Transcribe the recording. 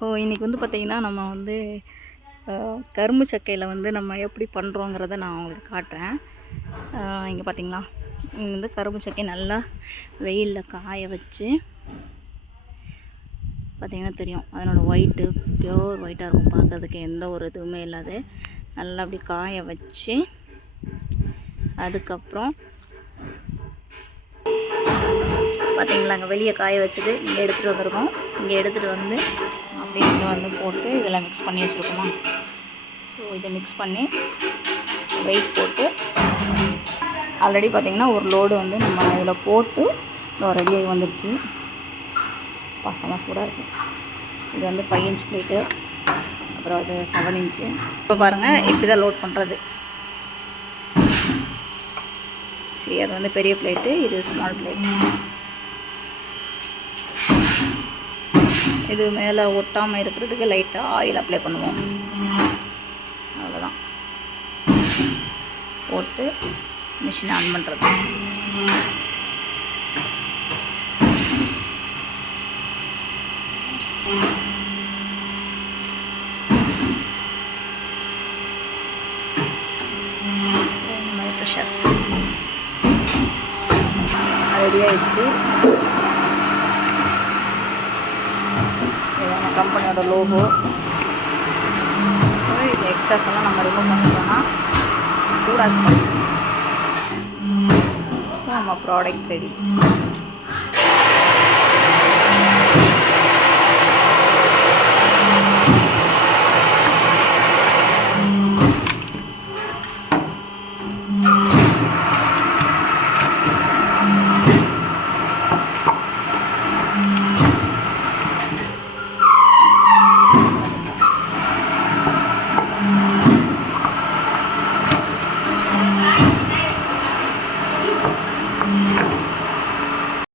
இன்றைக்கி வந்து பார்த்திங்கன்னா நம்ம வந்து கரும்பு சக்கையில் வந்து நம்ம எப்படி பண்ணுறோங்கிறத நான் உங்களுக்கு காட்டுறேன். இங்கே பார்த்திங்களா, இங்கே வந்து கரும்பு சக்கை நல்லா வெயிலில் காய வச்சு பார்த்திங்கன்னா தெரியும், அதனோடய ஒயிட்டு பியோர் ஒயிட்டாக இருக்கும், பார்க்குறதுக்கு எந்த ஒரு இதுவுமே இல்லாது நல்லா அப்படி காய வச்சு அதுக்கப்புறம் பார்த்திங்களா அங்கே வெளியே காய வச்சது இங்கே எடுத்துகிட்டு வந்துருக்கோம். இங்கே எடுத்துகிட்டு வந்து அப்படியே இங்கே வந்து போட்டு இதெல்லாம் மிக்ஸ் பண்ணி வச்சுருக்கோமா. ஸோ இதை மிக்ஸ் பண்ணி வெயிட் போட்டு ஆல்ரெடி பார்த்திங்கன்னா ஒரு லோடு வந்து நம்ம இதில் போட்டு ரெடியாகி வந்துடுச்சு. பாசமாக சூடாக இருக்குது. இது வந்து 5 இன்ச் பிளேட்டு, அப்புறம் அது 7 இன்ச்சு. இப்போ பாருங்கள் இப்படி தான் லோட் பண்ணுறது. சரி, அது வந்து பெரிய பிளேட்டு, இது ஸ்மால் பிளேட். இது மேலே ஒட்டாமல் இருக்கிறதுக்கு லைட்டாக ஆயில் அப்ளை பண்ணுவோம். அவ்வளோதான், போட்டு மிஷின் ஆன் பண்ணுறது. ப்ரெஷர் ரெடி ஆயிடுச்சு. இதுதான் கம்பெனியோட லோகோ. இது எக்ஸ்ட்ராஸ் எல்லாம் நம்ம ரிமூவ் பண்ணிட்டோம்னா சூடாக இருக்கும். நம்ம ப்ராடக்ட் ரெடி.